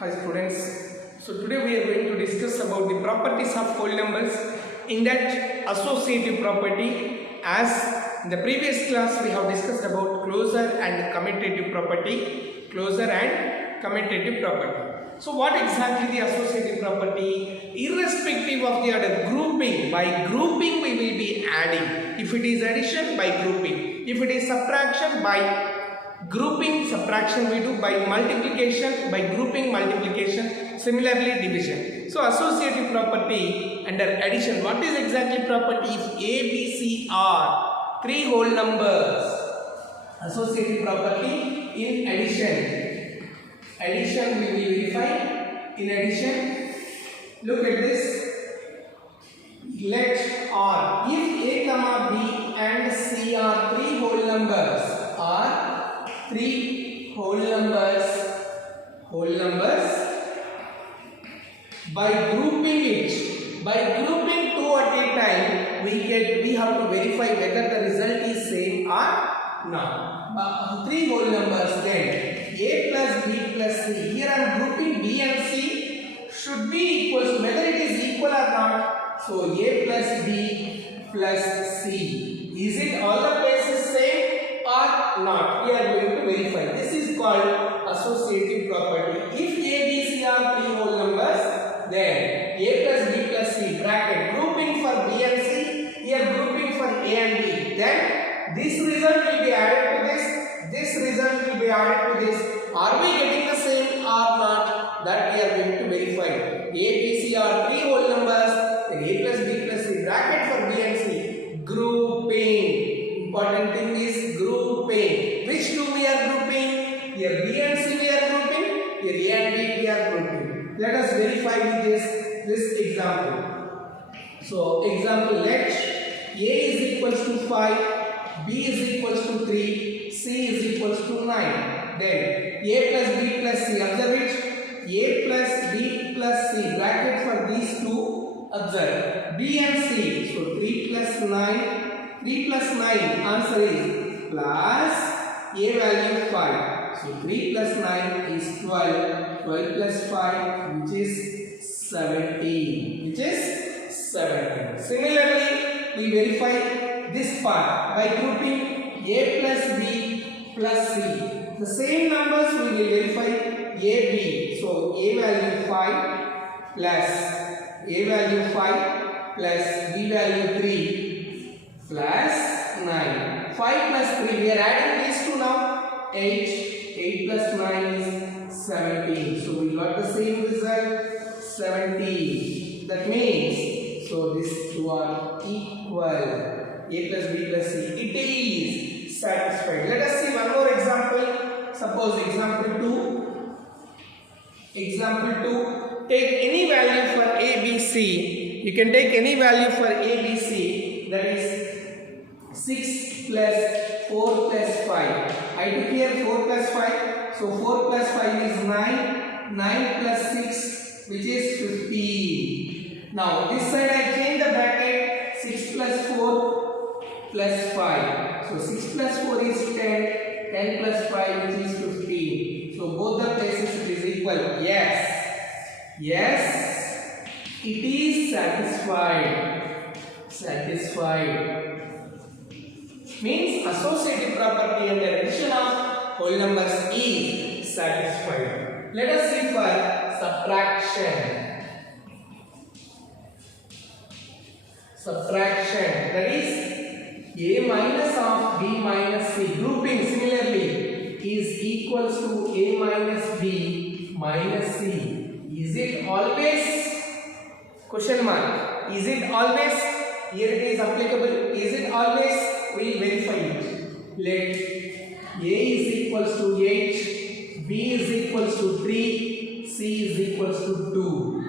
Hi students. So today we are going to discuss about the properties of whole numbers, in that associative property. As in the previous class we have discussed about closure and commutative property. So what exactly the associative property? Irrespective of the other grouping, by grouping we will be adding. If it is addition, by grouping. If it is subtraction, by grouping. Subtraction we do by multiplication, by grouping, multiplication, similarly division. So associative property under addition, what is exactly property? If A, B, C are three whole numbers, associative property in addition we will verify. In addition, look at this. Let R, if A comma B and C are three whole numbers, by grouping two at a time, we have to verify whether the result is same or not. Three whole numbers, then A plus B plus C. Here I am grouping B and C should be equals, whether it is equal or not. So A plus B plus C, is it all the places same or not? We are going to verify. This is called associative property. If A, B, C are three whole numbers, then A plus B plus C bracket grouping for B and C, here grouping for A and B, then this result will be added to this result will be added to this. Are we getting the same or not? That we are going to verify. A, B, C are three whole numbers, then A plus B plus C bracket for B and C, grouping. Important thing is grouping. Which two we are grouping? Here B and C we are grouping, here A and B we are grouping. Let us verify with this example. So example, let A is equals to 5, B is equals to 3, C is equals to 9. Then A plus B plus C, observe it. A plus B plus C, bracket for these two, observe. B and C, so 3 plus 9, answer is plus A value 5. So 3 plus 9 is 12, 12 plus 5 which is 17, Similarly, we verify this part by grouping A plus B plus C. The same numbers we will verify A, B. So A value 5 plus B value 3 plus 9. 5 plus 3, we are adding these two now. 8 plus 9 is 17. So we got the same result, 17. That means, so these two are equal. A plus B plus C. It is satisfied. Let us see one more example. Suppose example 2. Take any value for A, B, C. You can take any value for A, B, C. That is 6 plus 4 plus 5. I took here 4 plus 5. So 4 plus 5 is 9. 9 plus 6, which is 15. Now this side I change the bracket. 6 plus 4 plus 5. So 6 plus 4 is 10. 10 plus 5, which is 15. So both the places it is equal. Yes, it is satisfied. Means associative property and the addition of whole numbers is satisfied. Let us see for subtraction. That is A minus of B minus C. Grouping similarly is equals to A minus B minus C. Is it always? Question mark. Is it always? Here it is applicable. Is it always? We will verify it. Let A is equals to 8, B is equals to 3, C is equals to 2.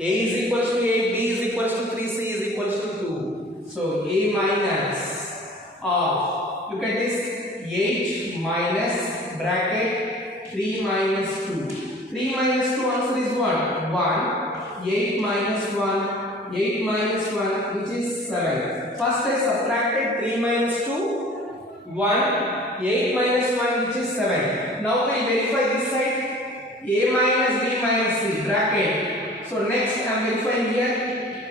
A is equals to 8, B is equals to 3, C is equals to 2. So A minus of, look at this, 8 minus bracket 3 minus 2. 3 minus 2 answer is what? 1. 8 minus 1, which is 7. First I subtracted 3 minus 2, 1. 8 minus 1, which is 7. Now we verify this side. A minus B minus C bracket. So next I am verifying here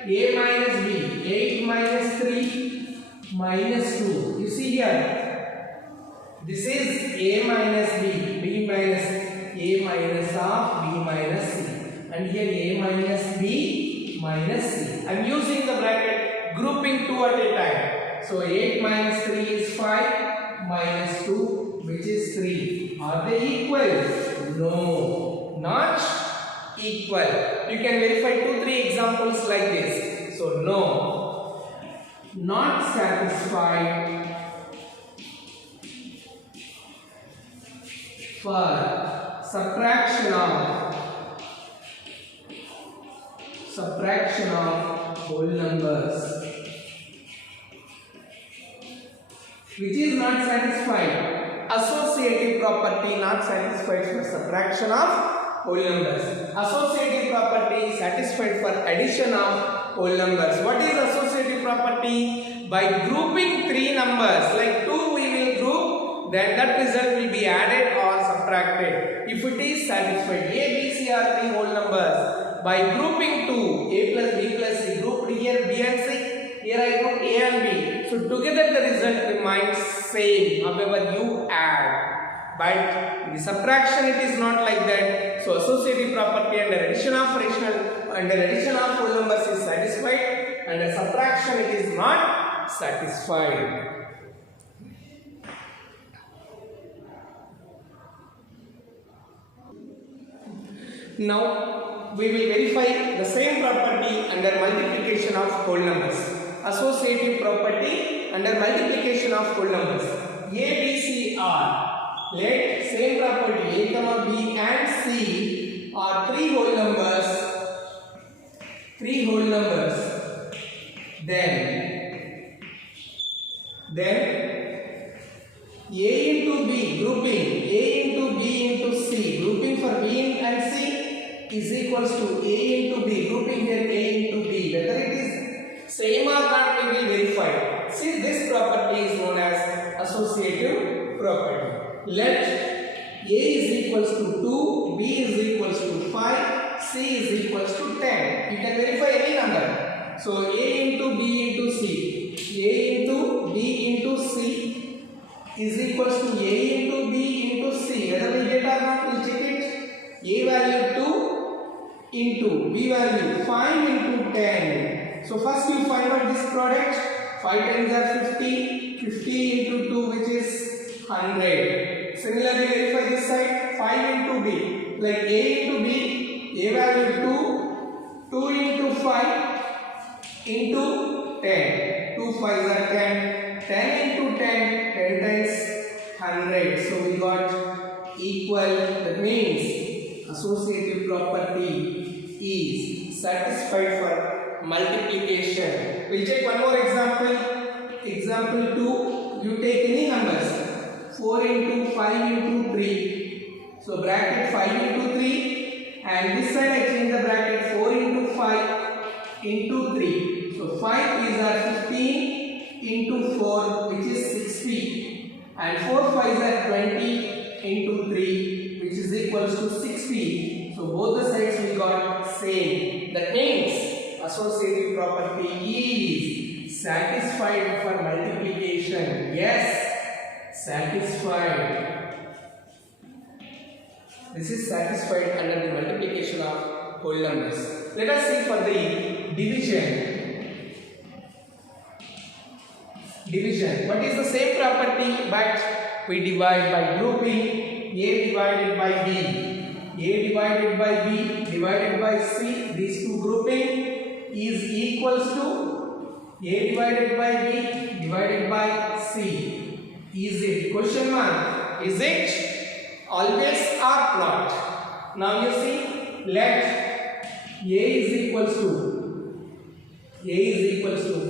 A minus B, 8 minus 3 minus 2. You see here, this is A minus B, B minus A minus of B minus C, and here A minus B minus C. I am using the bracket, grouping 2 at a time. So 8 minus 3 is 5 minus 2, which is 3. Are they equal? No, not equal. You can verify 2-3 examples like this. So no, not satisfied for subtraction of whole numbers. Which is not satisfied? Associative property not satisfied for subtraction of whole numbers. Associative property satisfied for addition of whole numbers. What is associative property? By grouping 3 numbers, like 2 we will group, then that result will be added or subtracted. If it is satisfied, A, B, C are 3 whole numbers. By grouping 2, A plus B plus C, grouped here B and C. Here I group A and B. So together the result remains same. However, you add. But in the subtraction it is not like that. So associative property under addition of whole numbers is satisfied. Under subtraction it is not satisfied. Now we will verify the same property under multiplication of whole numbers. Associative property under multiplication of whole numbers. A, B, C are, let same property A, B and C are 3 whole numbers. Then A into B, grouping A into B into C, grouping for B and C is equals to A into B, grouping here A into B. Whether it is same or not we will verify. See, this property is known as associative property. Let A is equals to 2, B is equals to 5, C is equals to 10. You can verify any number. So A into B into C, A into B into C is equals to A into B into C. Whether we get or not, we will check it. A value 2 into B value 5 into 10. So first you find out this product. 5 times are 50. 50 into 2, which is 100. Similarly, verify this side. 5 into B. Like A into B, A value 2. 2 into 5 into 10. 2 5s are 10. 10 into 10. 10 times 100. So we got equal. That means associative property is satisfied for multiplication. We'll take one more example. Example 2. You take any numbers. 4 into 5 into 3. So bracket 5 into 3. And this side I change the bracket 4 into 5 into 3. So 5 3s are 15 into 4, which is 60. And 4 5s are 20 into 3, which is equals to 60. So both the sides we got same. That means associative property is satisfied for multiplication. Yes, satisfied. This is satisfied under the multiplication of whole numbers. Let us see for the division. What is the same property, but we divide by grouping A divided by B. A divided by B divided by C. These two grouping is equals to A divided by B divided by C. Is it? Question mark. Is it always or not? Now you see, let A is equals to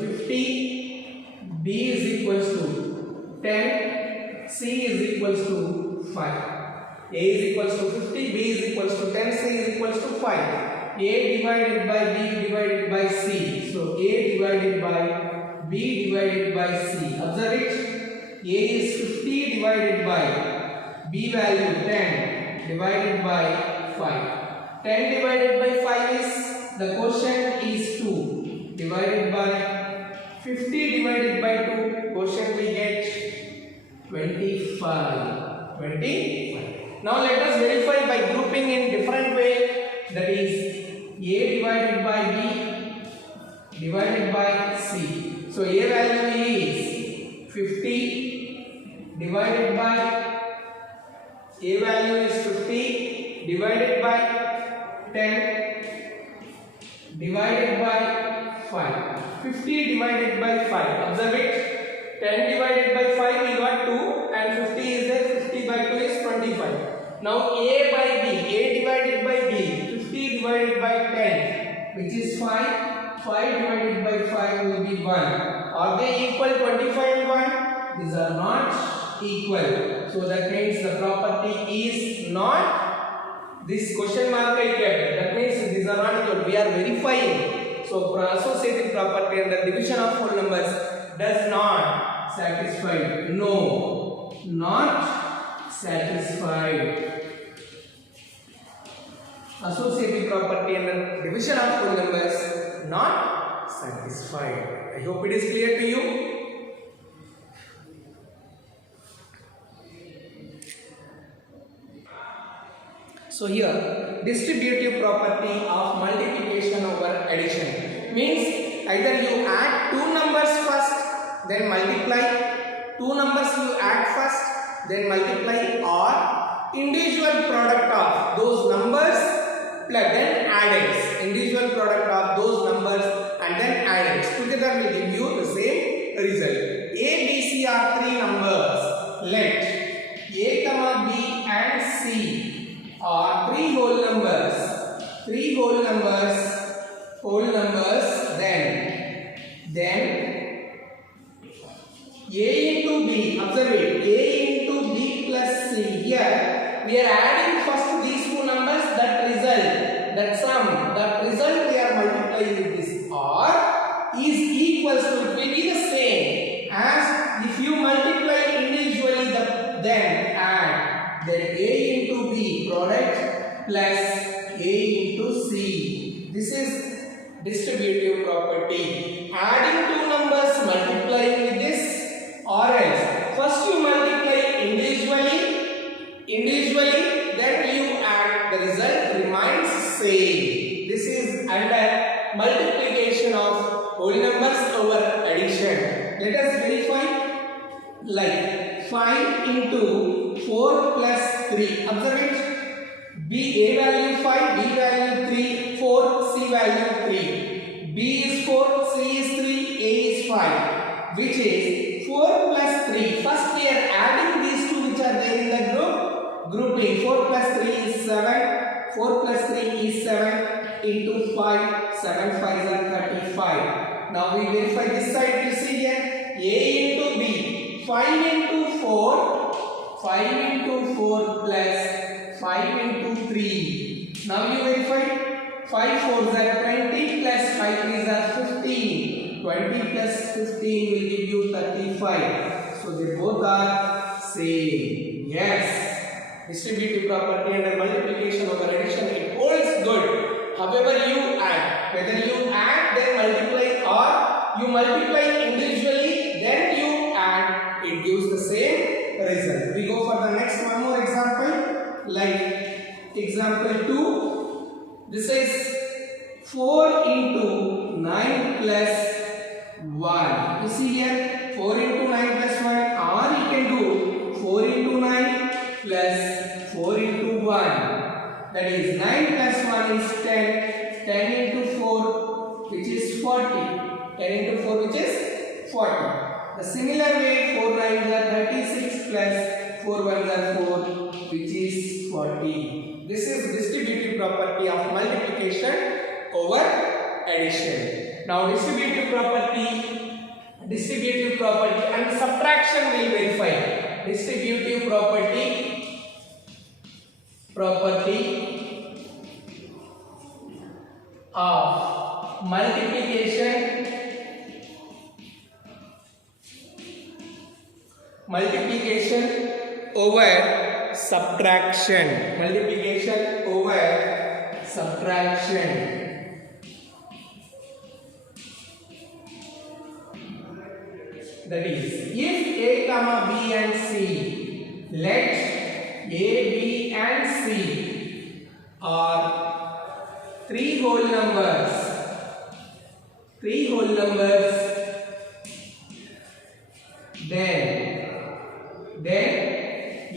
50. B is equals to 10, C is equals to 5. A is equals to 50, B is equals to 10, C is equals to 5. A divided by B divided by C. So A divided by B divided by C. Observe it. A is 50 divided by B value 10 divided by 5. 10 divided by 5 is, the quotient is 2. Divided by 50 divided by 2, quotient we get 25. 25. Now let us verify by grouping in different way, that is A divided by B divided by C. So A value is 50 divided by, A value is 50 divided by 10 divided by 5. 50 divided by 5. Observe it. 10 divided by 5 we got 2 and 50 is there. 50 by 2 is 25. Now A by B. A divided by B. 50 divided by 10, which is 5. 5 divided by 5 will be 1. Are they equal? 25 and 1? These are not equal. So that means the property is not, this question mark I kept. That means these are not equal. We are verifying. So for associative property and the division of whole numbers does not satisfy. No, not satisfied. Associative property and the division of whole numbers not satisfied. I hope it is clear to you. So here, distributive property of multiplication over addition means either you add two numbers first, then multiply. Two numbers you add first, then multiply, or individual product of those numbers then addends. Individual product of those numbers and then addends. Together will give you the same result. A, B, C are three numbers. Let A, B and C are three whole numbers. Three whole numbers, then A into B, observe it, A into B plus C. Here we are adding first these two numbers, that result, that sum, that result we are multiplying with this, or is equals to, it will be the same as if you multiply individually then add, then A into B product plus A into C. This is distributive property. Adding two numbers, multiplying with this, or else first you multiply individually, then you add, the result remains same. This is under multiplication of whole numbers over addition. Let us verify, like 5 into 4 plus 3. Observe it. B, A value 5, B value 3, 4, C value 3. B is 4, C is 3, A is 5, which is 4 plus 3. First we are adding these two which are there in the grouping. 4 plus 3 is 7, 4 plus 3 is 7 into 5, 7 5s are 35. Now we verify this side, you see here, A into B, 5 into 4, 5 into 4 plus 5 into 3. Now you verify, 5 4s are 20 plus 5 3s are 15. 20 plus 15 will give you 35. So they both are same. Yes. Distributive property under multiplication over addition, it holds good. However, you add, whether you add then multiply, or you multiply individually then you add, it gives the same result. We go for the next one more example, like example 2. This is 4 into 9 plus 1. You see here, 4 into 9 plus 1, or you can do 4 into 9 plus 4 into 1. That is 9 plus 1 is 10. 10 into 4, which is 40. 10 into 4, which is 40. The similar way, 4 9s are 36 plus 4 1s are 4, which is 40. This is distributive property of multiplication over addition. Now distributive property and subtraction will verify. Distributive property of multiplication over subtraction. Multiplication over over subtraction. That is, if A, comma B and C, let A, B and C are three whole numbers, then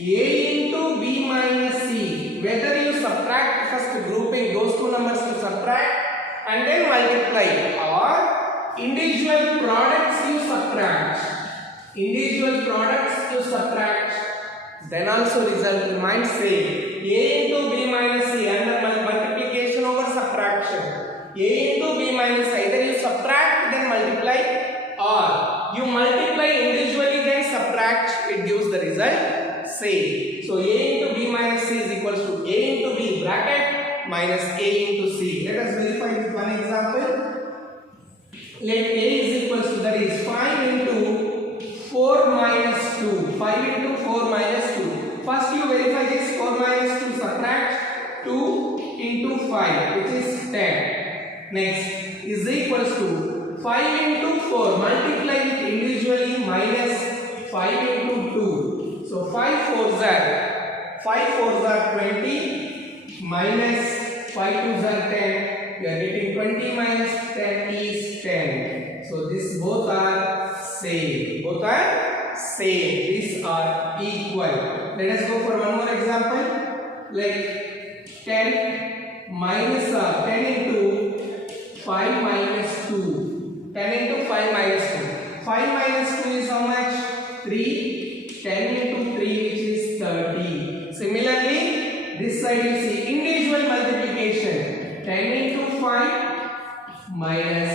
A into B minus C, whether you subtract first grouping those two numbers you subtract and then multiply, or individual products you subtract, then also result remains same. A into B minus C under multiplication over subtraction. A into B minus C, either you subtract then multiply, or you multiply individually then subtract, it gives the result same. So A into B minus C is equals to A into B bracket minus A into C. Let us verify with one example. Let A is equals to, that is 5 into 4 minus 2. 5 into 4 minus 2. First you verify this 4 minus 2, subtract 2 into 5, which is 10. Next is equals to 5 into 4, multiply it individually, minus 5 into 2. So 5 4s are 20, minus 5 2s are 10. We are getting 20 minus 10 is 10. So this both are same. These are equal. Let us go for one more example. Like 10 minus 10 into 5 minus 2. 10 into 5 minus 2. 5 minus 2 is how much? 3. 10 into 3, which is 30. Similarly, this side you see individual multiplication. 10 into 5 minus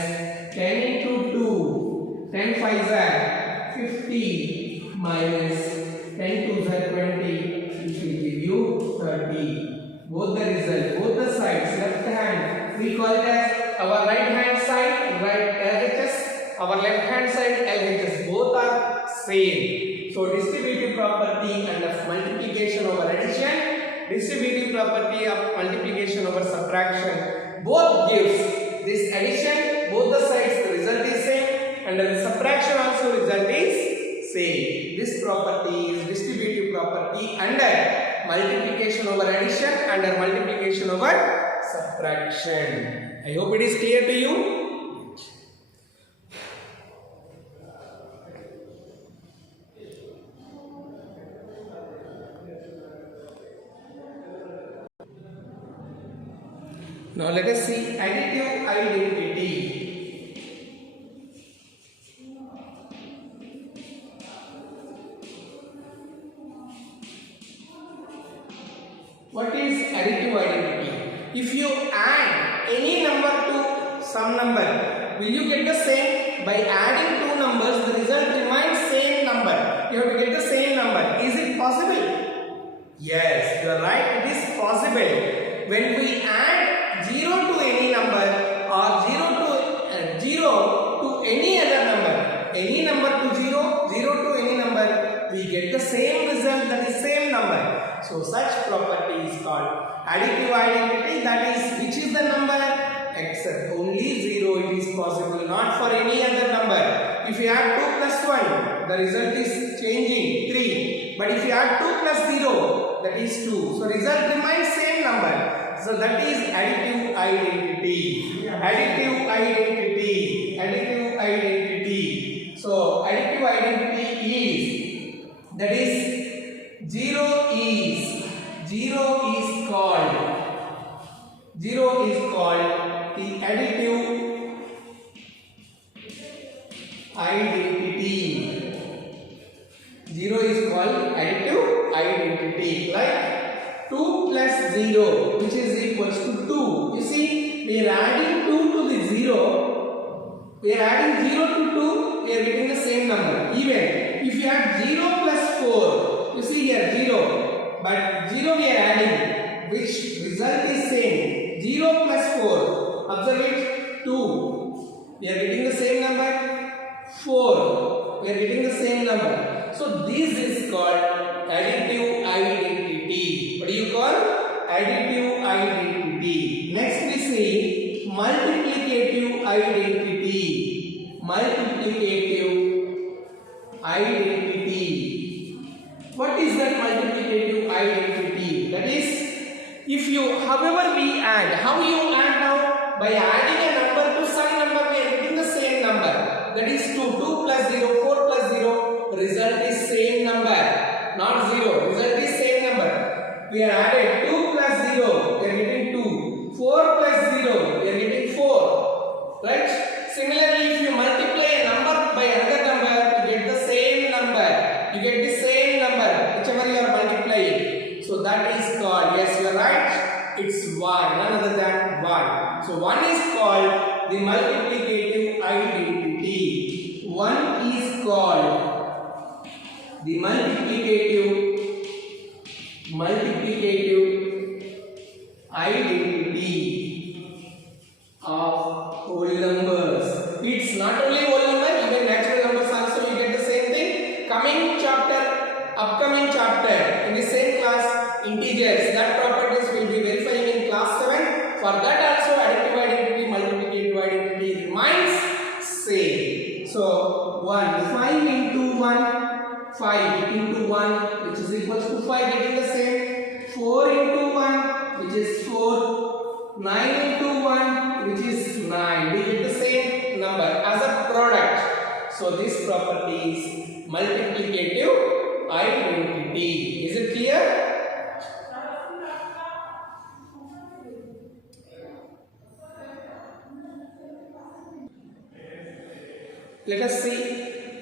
10 into 2. 10 5s are 50 minus 10 2s are 20, which will give you 30. Both the result, both the sides, left hand, we call it as our right hand side, right LHS, our left hand side LHS, both are same. So distributive property and of multiplication over addition, distributive property of multiplication over subtraction, both gives this addition, both the sides the result is same, and the subtraction also result is same. This property is distributive property under multiplication over addition, under multiplication over subtraction. I hope it is clear to you. Now let us see additive identity. What is additive identity? If you add any number to some number, will you get the same? By adding two numbers, the result remains same number. You have to get the same number. Is it possible? Yes, you are right. It is possible. When we add 0 to any number or 0 to any other number, any number to 0, 0 to any number, we get the same result, that is same number. So such property is called additive identity, that is which is the number except only 0 it is possible, not for any other number. If you add 2 plus 1, the result is changing 3, but if you add 2 plus 0, that is 2. So result remains same number. So that is additive identity. Additive identity. Additive identity. So additive identity is, that is 0 is called the additive identity. 0 is called additive identity. Like 2 plus 0, which is equals to 2. You see, we are adding 2 to the 0. We are adding 0 to 2. We are getting the same number. Even if you add 0 plus 4, you see here 0. But 0 we are adding, which result is same. 0 plus 4. Observe it. 2. We are getting the same number. 4. We are getting the same number. So this is called additive identity. What do you call? Additive identity. multiplicative identity. Multiplicative identity. What is that multiplicative identity? That is, if you, however we add, how you add now? By adding a number to some number, we are getting the same number. That is 2. 2 plus 0, 4 plus 0, result is same number, not 0. Result is same number. We are added 2 plus 0, we are getting 2. 4 plus 0, we are getting 4. Right? Similarly, if you multiply a number by another number, you get the same number. You get the same number, whichever you are multiplying. So that is called, yes, you are right, it's 1, none other than 1. So 1 is called the multiplicative identity. 1 is called the multiplicative identity of whole numbers. It's not only whole number, even natural numbers also you get the same thing. Coming chapter, upcoming chapter in the same class, integers, that properties will be verifying in class 7. For that also additive identity, multiplicative identity remains same. So 1, 5 into 1, 5 into 1, which is equals to 5, getting the same. 4 into 1, which is 4. 9 into 1, which is 9. We get the same number as a product. So this property is multiplicative identity. Is it clear? Let us see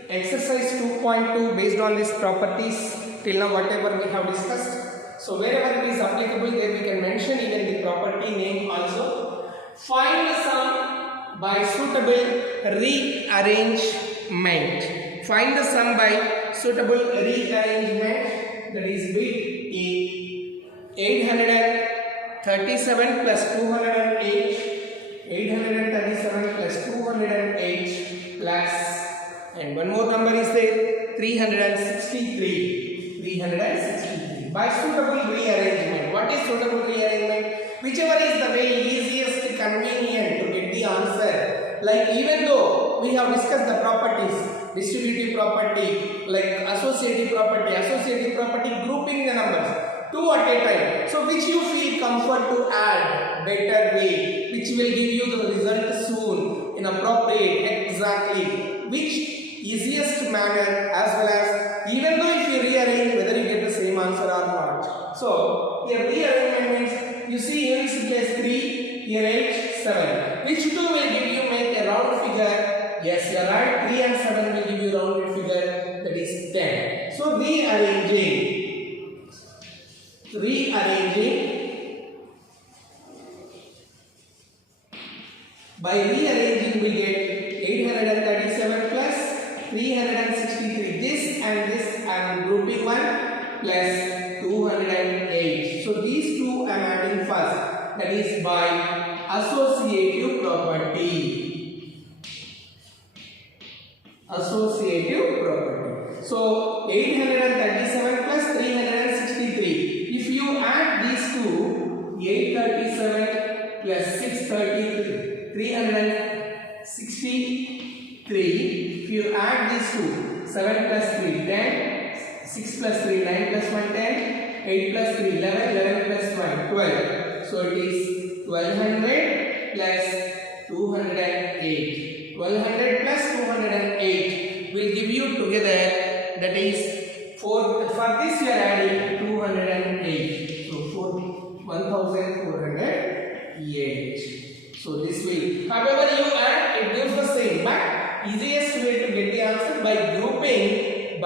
exercise 2.2 based on these properties till now whatever we have discussed. So wherever it is applicable, there we can mention even the property name also. Find the sum by suitable rearrangement. Find the sum by suitable rearrangement, that is bit A. 837 plus 208. 837 plus 208 plus, and one more number is there, 363. 363. By suitable rearrangement. What is suitable rearrangement? Whichever is the way easiest convenient to get the answer. Like even though we have discussed the properties, distributive property, like associative property, grouping the numbers 2 at a time. So which you feel comfort to add better way, which will give you the result soon in appropriate, exactly, which easiest manner, as well as even though if you rearrange whether you get the same answer or not. So here rearrangement means you see here is place 3, here 8, 7. Which two will give you make a round figure? Yes, you are right. 3 and 7 will give you rounded figure, that is 10. So rearranging. By rearranging we get 837 plus 363. This and this I am grouping one plus 208. So these two I am adding first. That is by associative property. So 837 plus 363. If you add these two, 837 plus 633, 363. If you add these two, 7 plus 3, 10, 6 plus 3, 9 plus 1, 10, 8 plus 3, 11, 11 plus 1, 12. So it is 1200 plus 208. 1200 plus 208 will give you together, that is for this you are adding 208. So 1408. So this will, however you add, it gives the same, but easiest way to get the answer by grouping,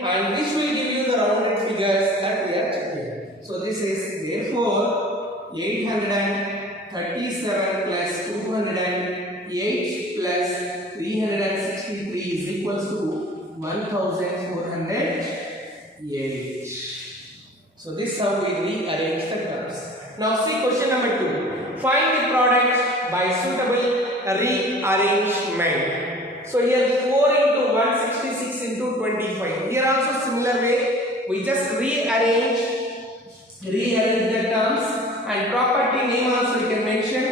and which will give you the rounded figures that we are checking. So this is therefore 837 plus 208 plus 363 is equals to 1408. So this is how we rearrange the terms. Now see question number 2. Find the product by suitable rearrangement. So here 4 into 166 into 25. Here also similar way, we just rearrange the terms, and property name also you can mention.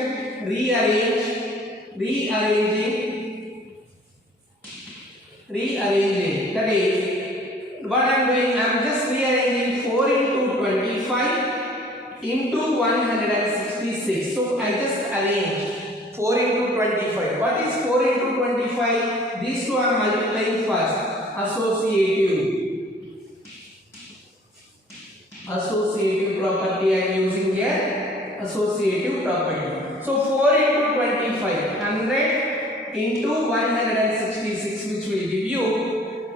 rearranging. That is what I am doing. I am just rearranging 4 into 25 into 166. So I just arrange 4 into 25. What is 4 into 25? These two are multiplying first. Associative property. I am using here associative property. So 4 into 25, 100 into 166, which will give you.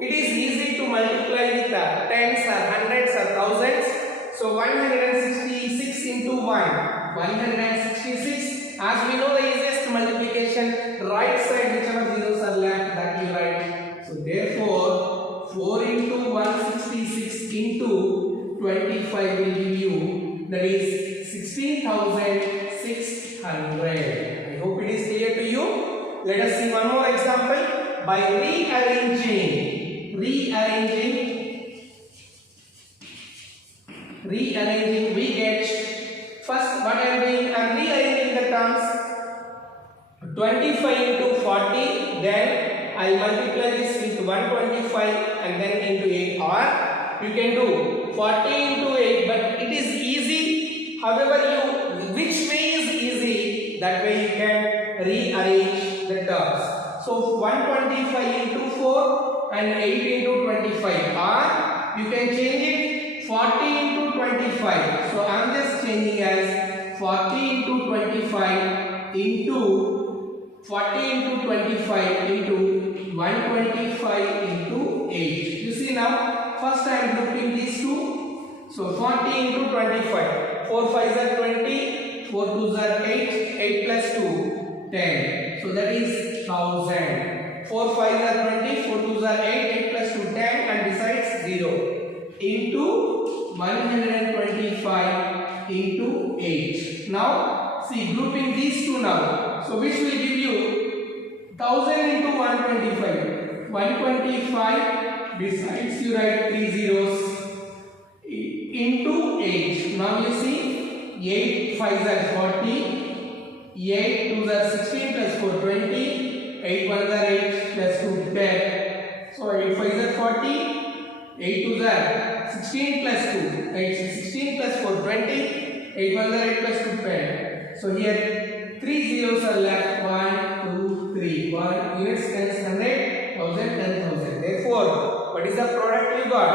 It is easy to multiply with tens or hundreds or thousands. So 166 into 1, 166. As we know the easiest multiplication, right side whichever zeros are left, that will write. So therefore 4 into 166 into 25 will give you, that is 16,600. I hope it is clear to you. Let us see one more example. By rearranging, we get, first what I am doing, I am rearranging the terms. 25 into 40, then I multiply this with 125 and then into 8, or you can do 40 into 8, but it is easy. However, which way is easy, that way you can rearrange the terms. So 125 into 4 and 8 into 25, or you can change it 40 into 25. So I am just changing as 40 into 25 into 40 into 25 into 125 into 8. You see now, first I am grouping these two. So 40 into 25. 4 5s are 20, 4 2s are 8, 8 plus 2, 10. So that is 1000. 4 5s are 20, 4 2s are 8, 8 plus 2, 10, and besides 0. Into 125 into 8. Now, see, grouping these two now. So which will give you 1000 into 125. 125, besides you write 3 zeros, into 8. Now you see, 8 5s are 40, 8 2s are 16 plus 4 20, 8 1s are 8 plus 2 10. So 8 5s are 40, 8 2s are 16 plus 2, 16 plus 4 20, 8 1s are 8 plus 2 10. So here 3 zeros are left, 1 2 3. 1 units, tens, 100, 1000, 10,000. Therefore, what is the product you got?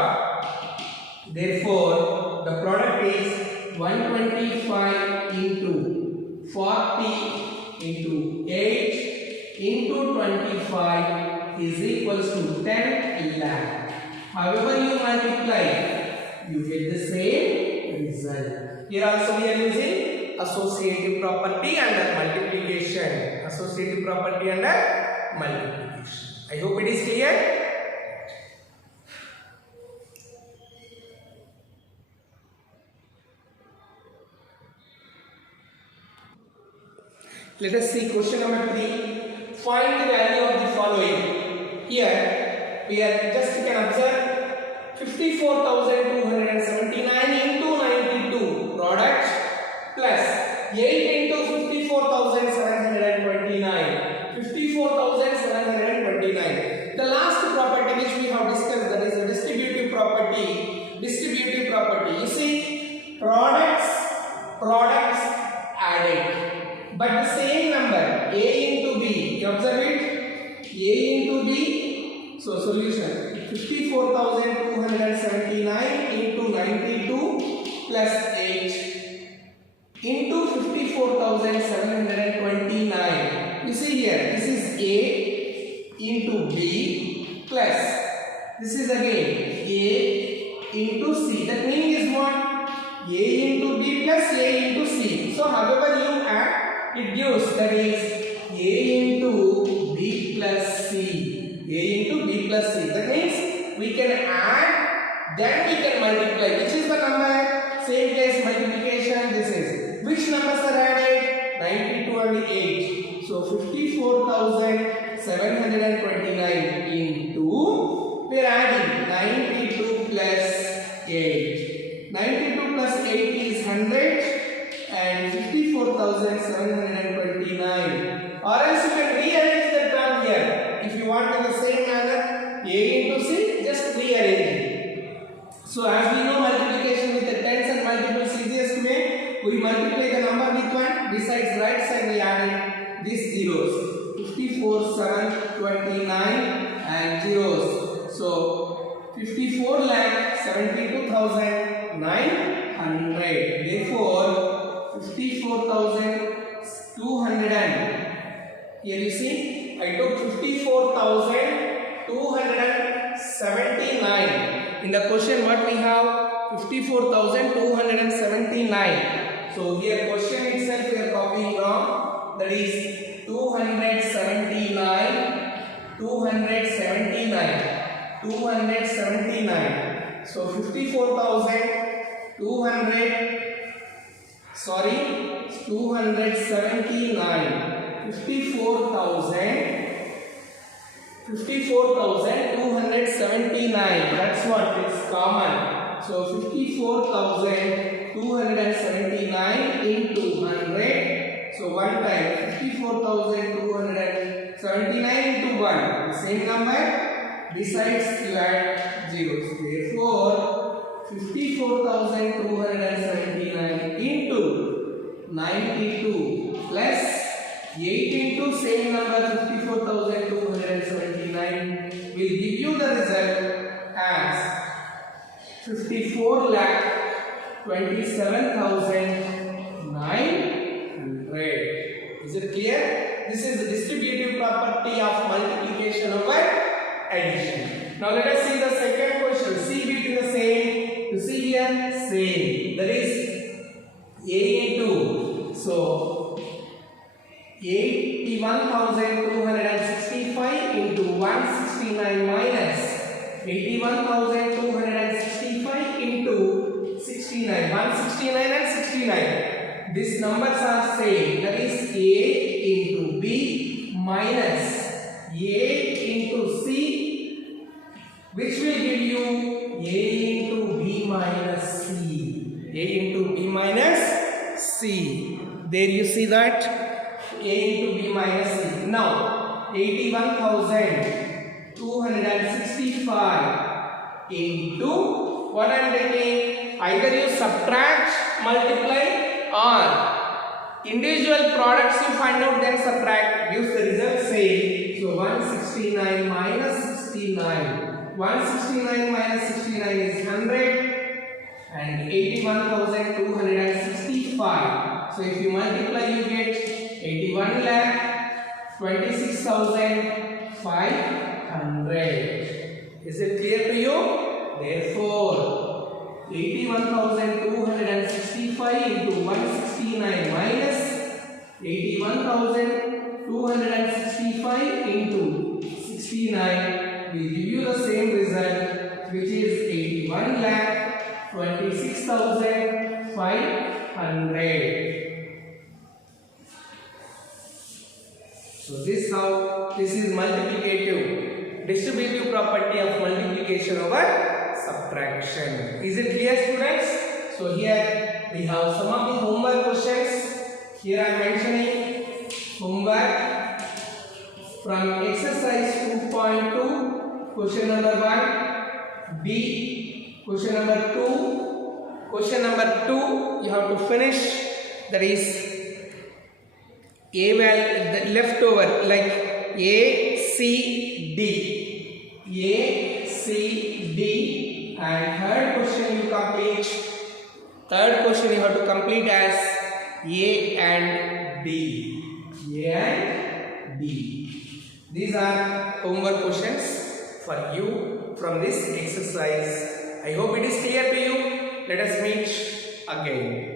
Therefore, the product is 125 into 40 into 8 into 25 is equals to 10 lakh. However you multiply, you get the same result. Here also we are using associative property and multiplication. Associative property and multiplication. I hope it is clear. Let us see question number 3. Find the value of the following. Here we are just, you can observe 54,279 into 92 product plus 8 into 54,729. 54,729. The last property which we have discussed, that is the distributive property. Distributive property. You see, products added. But the same number, A into B, you observe it? A into B, so solution 54,279 into 92 plus 8 into 54,729. You see here, this is A into B plus, this is again A into C. That meaning is what? A into B plus A into C. So however you add, it gives, that is A into B plus C. A into B plus C. That means we can add, then we can multiply. Which is the number? Same case multiplication. This is. Which numbers are added? 92 and 8. So 54,729 into, we are adding 92 plus 8. 92 plus 8 is 100. and 54,729. Or else you can rearrange the term here. If you want in the same manner, A into C, just rearrange it. So as we know, multiplication with the tens and multiples easiest way, we multiply the number with 1, besides right side we added these zeros. 54,729 and zeros. So 54,72,900. Therefore 54,200. Here you see, I took 54,279. In the question what we have? 54,279. So here question itself we are copying from, that is 279. So 279. 54,279. That's what is common. So 54,279 into 100. So one time 54,279 into 1. The same number. Besides you add zeros. Therefore 54,279 into 92 plus 8 into same number 54,279 will give you the result as 54,27,900. Is it clear? This is the distributive property of multiplication over addition. Now let us see the second question. See between the same. You see here same. That is A into, so 81,265 into 169 minus 81,265 into 69. 169 and 69. These numbers are same. That is A into B minus A into C, which will give you A into B minus C. A into B minus C. There you see that? A into B minus C. Now 81,265 into what I am taking? Either you subtract, multiply, or individual products you find out, then subtract, gives the result same. So 169 minus 69. 169 minus 69 is 100 and 81,265. So if you multiply, you get 81,26,500. Is it clear to you? Therefore 81,265 into 169 minus 81,265 into 69 will give you the same result, which is 81,26,500. So this is multiplicative, distributive property of multiplication over subtraction. Is it clear, students? So here we have some of the homework questions. Here I am mentioning homework from exercise 2.2, question number 1, B, question number 2. Question number 2 you have to finish, that is A value, the leftover, like A, C, D. A, C, D, and third question you complete. Third question you have to complete as A and D. A and D. These are homework questions for you from this exercise. I hope it is clear to you. Let us meet again.